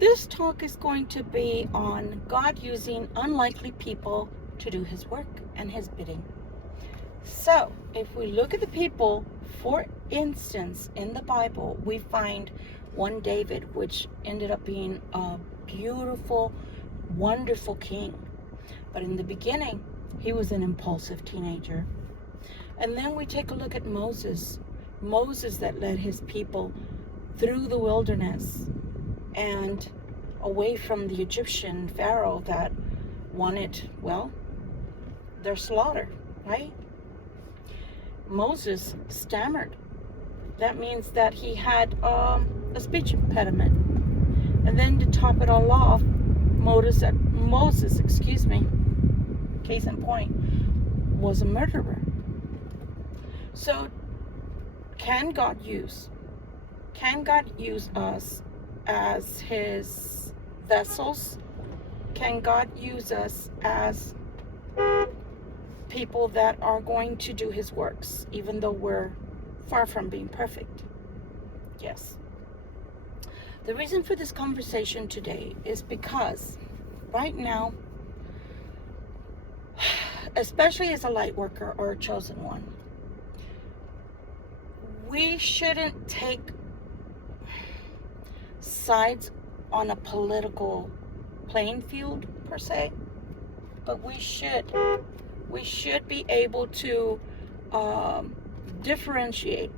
This talk is going to be on God using unlikely people to do his work and his bidding. So, if we look at the people, for instance, in the Bible, we find one David, which ended up being a beautiful, wonderful king. But in the beginning, he was an impulsive teenager. And then we take a look at Moses that led his people through the wilderness and away from the Egyptian Pharaoh that wanted, well, their slaughter, right? Moses stammered. That means that he had a speech impediment. And then to top it all off, Moses, case in point, was a murderer. So, can God use us as his vessels? Can God use us as people that are going to do his works, even though we're far from being perfect? Yes. The reason for this conversation today is because right now, especially as a light worker or a chosen one, we shouldn't take sides on a political playing field per se, but we should be able to differentiate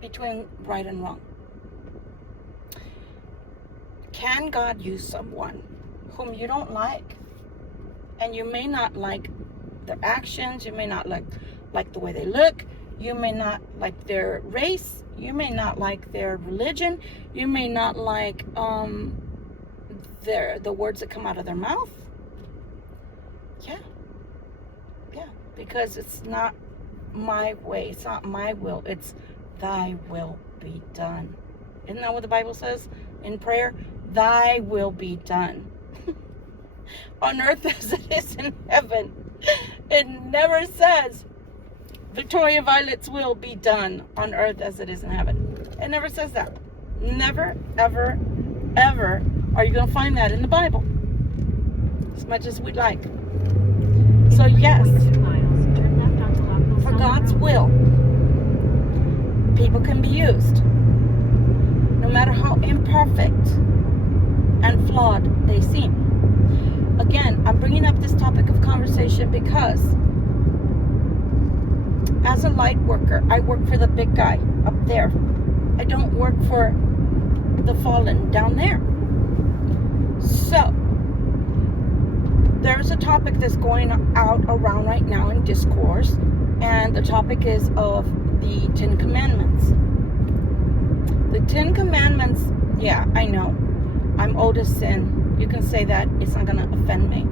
between right and wrong. Can God use someone whom you don't like? And you may not like their actions, you may not like the way they look, you may not like their race, you may not like their religion, you may not like the words that come out of their mouth. Yeah, because it's not my way, it's not my will, it's thy will be done. Isn't that what the Bible says in prayer? Thy will be done on earth as it is in heaven. It never says Victoria Violet's will be done on earth as it is in heaven. It never says that. Never, ever, ever are you going to find that in the Bible, as much as we'd like. So yes, for God's will, people can be used, no matter how imperfect and flawed they seem. Again, I'm bringing up this topic of conversation because as a light worker, I work for the big guy up there. I don't work for the fallen down there. So, there's a topic that's going out around right now in discourse, and the topic is of the 10 Commandments. The 10 Commandments, yeah, I know. I'm old as sin. You can say that. It's not going to offend me.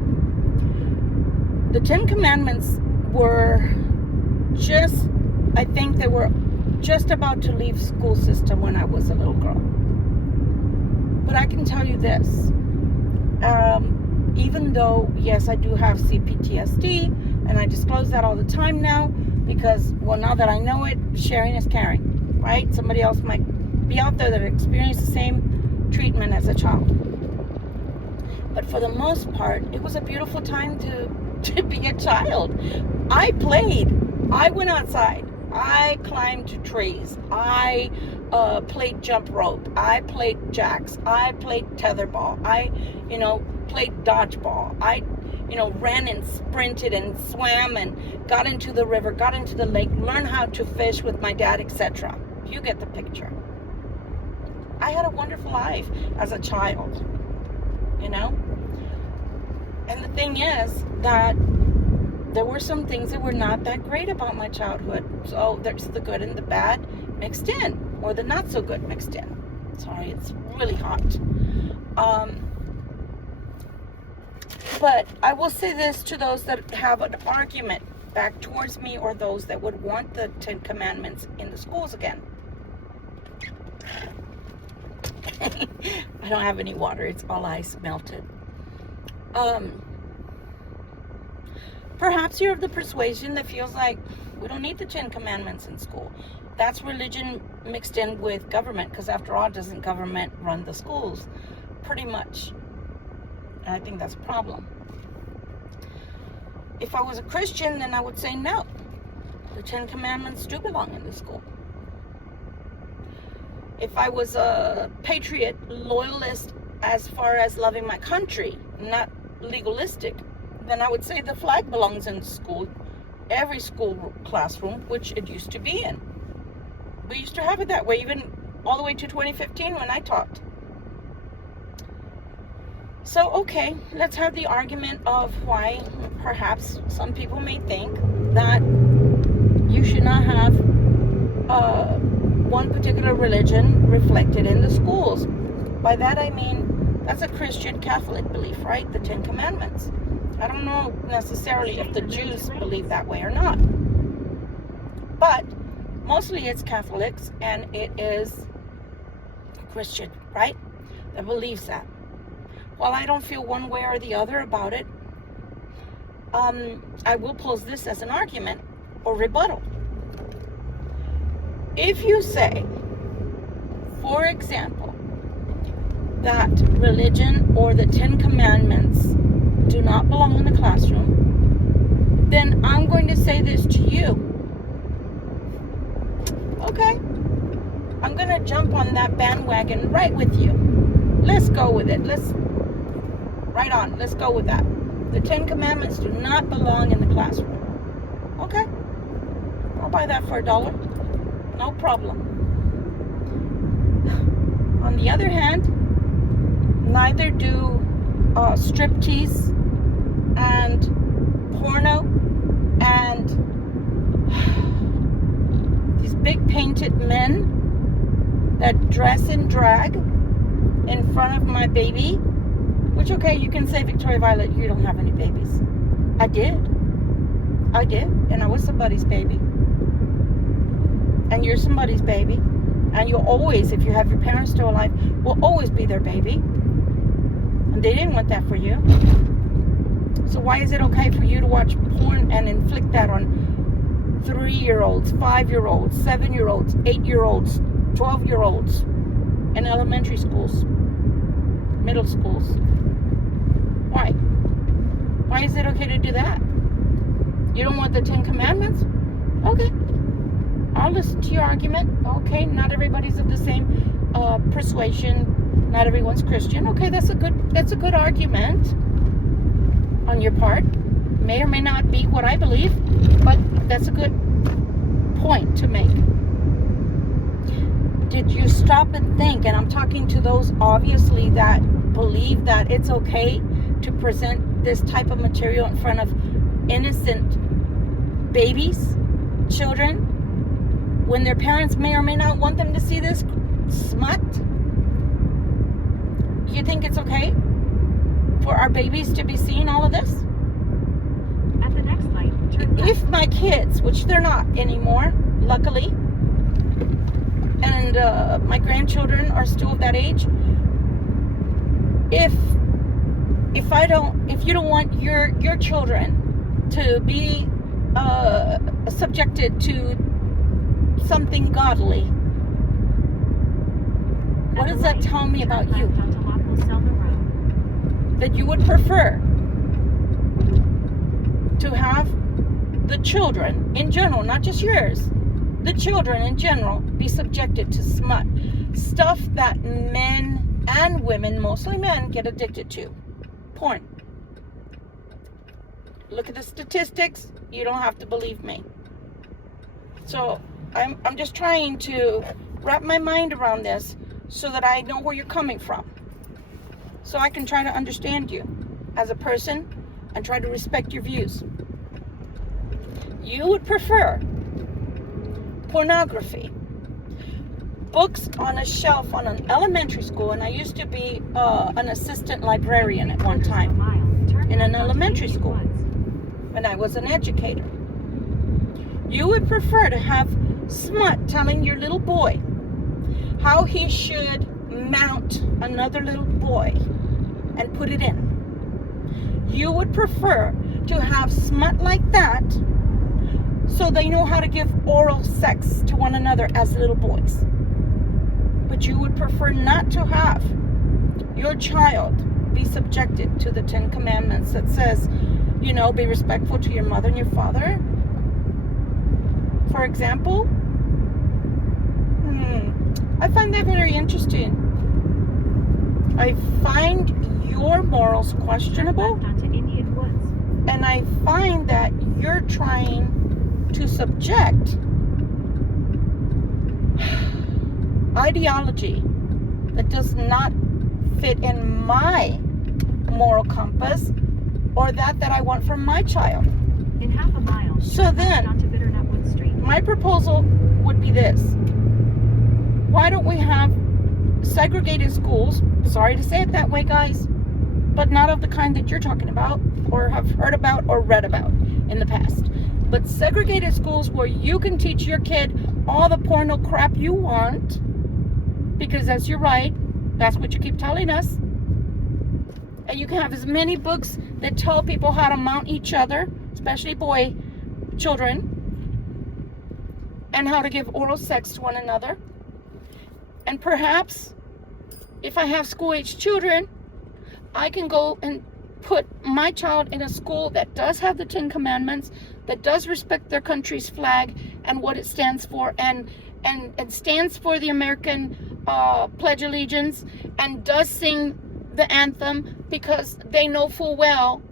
The 10 Commandments were I think they were just about to leave school system when I was a little girl. But I can tell you this. Even though, yes, I do have CPTSD, and I disclose that all the time now, because, well, now that I know it, sharing is caring, right? Somebody else might be out there that experienced the same treatment as a child. But for the most part, it was a beautiful time to be a child. I played. I went outside. I climbed trees. I played jump rope. I played jacks. I played tetherball. I, played dodgeball. I, ran and sprinted and swam and got into the river, got into the lake, learned how to fish with my dad, etc. You get the picture. I had a wonderful life as a child, And the thing is that there were some things that were not that great about my childhood. So there's the good and the bad mixed in, or the not so good mixed in. Sorry, it's really hot. But I will say this to those that have an argument back towards me, or those that would want the 10 Commandments in the schools again. I don't have any water. It's all ice melted. Perhaps you're of the persuasion that feels like we don't need the 10 Commandments in school. That's religion mixed in with government, because after all, doesn't government run the schools? Pretty much. And I think that's a problem. If I was a Christian, then I would say no. The 10 Commandments do belong in the school. If I was a patriot, loyalist, as far as loving my country, not legalistic, then I would say the flag belongs in school, every school classroom, which it used to be in. We used to have it that way, even all the way to 2015 when I taught. So, okay, let's have the argument of why perhaps some people may think that you should not have one particular religion reflected in the schools. By that I mean, that's a Christian Catholic belief, right? The 10 Commandments. I don't know necessarily if the Jews believe that way or not. But mostly it's Catholics, and it is Christian, right? That believes that. While I don't feel one way or the other about it, I will pose this as an argument or rebuttal. If you say, for example, that religion or the 10 Commandments do not belong in the classroom, then I'm going to say this to you. Okay, I'm going to jump on that bandwagon right with you. Let's go with it. Let's go with that. The 10 Commandments do not belong in the classroom. Okay, I'll buy that for $1. No problem. On the other hand, neither do striptease and porno and these big painted men that dress in drag in front of my baby. Which, okay, you can say, Victoria Violet, you don't have any babies. I did, and I was somebody's baby. And you're somebody's baby. And you'll always, if you have your parents still alive, will always be their baby. And they didn't want that for you. So why is it okay for you to watch porn and inflict that on 3-year-olds, 5-year-olds, 7-year-olds, 8-year-olds, 12-year-olds in elementary schools, middle schools? Why? Why is it okay to do that? You don't want the 10 Commandments? Okay. I'll listen to your argument. Okay, not everybody's of the same persuasion. Not everyone's Christian. Okay, that's a good argument on your part. May or may not be what I believe, but that's a good point to make. Did you stop and think? And I'm talking to those obviously that believe that it's okay to present this type of material in front of innocent babies, children, when their parents may or may not want them to see this smut. You think it's okay for our babies to be seeing all of this? At the next light, turn left. If my kids, which they're not anymore, luckily, and my grandchildren are still of that age, if you don't want your children to be subjected to something godly, what does that tell me about you? That you would prefer to have the children in general, not just yours, the children in general, be subjected to smut, stuff that men and women, mostly men, get addicted to. Porn. Look at the statistics. You don't have to believe me. So I'm just trying to wrap my mind around this so that I know where you're coming from, so I can try to understand you as a person and try to respect your views. You would prefer pornography, books on a shelf on an elementary school, and I used to be an assistant librarian at one time in an elementary school when I was an educator. You would prefer to have smut telling your little boy how he should mount another little boy and put it in. You would prefer to have smut like that so they know how to give oral sex to one another as little boys. But you would prefer not to have your child be subjected to the 10 Commandments that says, you know, be respectful to your mother and your father. For example, I find that very interesting. I find your morals questionable, Onto Indian Woods. and I find that you're trying to subject ideology that does not fit in my moral compass or that I want from my child. In half a mile, So turn then, left onto Bitternutwood Street. my proposal would be this. Why don't we have segregated schools? Sorry to say it that way, guys, but not of the kind that you're talking about or have heard about or read about in the past. But segregated schools where you can teach your kid all the porno crap you want, because that's your right. That's what you keep telling us. And you can have as many books that tell people how to mount each other, especially boy children, and how to give oral sex to one another. And perhaps, if I have school-age children, I can go and put my child in a school that does have the 10 Commandments, that does respect their country's flag and what it stands for, and stands for the American Pledge of Allegiance, and does sing the anthem, because they know full well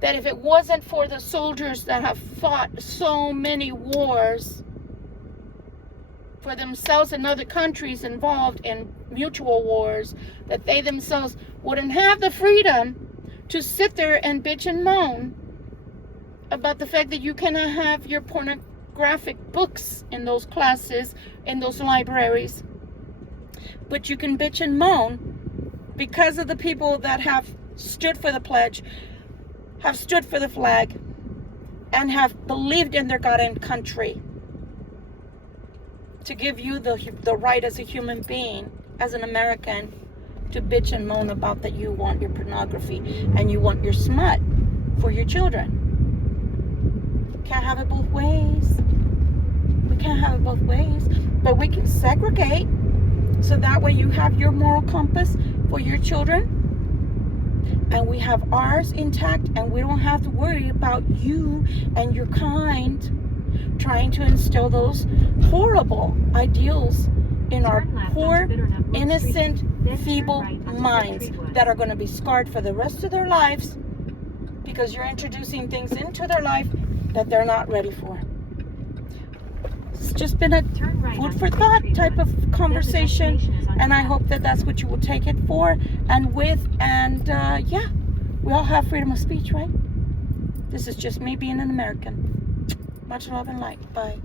that if it wasn't for the soldiers that have fought so many wars for themselves and other countries involved in mutual wars, that they themselves wouldn't have the freedom to sit there and bitch and moan about the fact that you cannot have your pornographic books in those classes, in those libraries. But you can bitch and moan because of the people that have stood for the pledge, have stood for the flag, and have believed in their God and country, to give you the right as a human being, as an American, to bitch and moan about that you want your pornography and you want your smut for your children. Can't have it both ways. We can't have it both ways. But we can segregate, so that way you have your moral compass for your children, and we have ours intact, and we don't have to worry about you and your kind trying to instill those horrible ideals in our poor, innocent, feeble minds that are going to be scarred for the rest of their lives, because you're introducing things into their life that they're not ready for. It's just been a food for thought type of conversation, and I hope that that's what you will take it for and with. And yeah, we all have freedom of speech, right? This is just me being an American. Much love and light. Bye.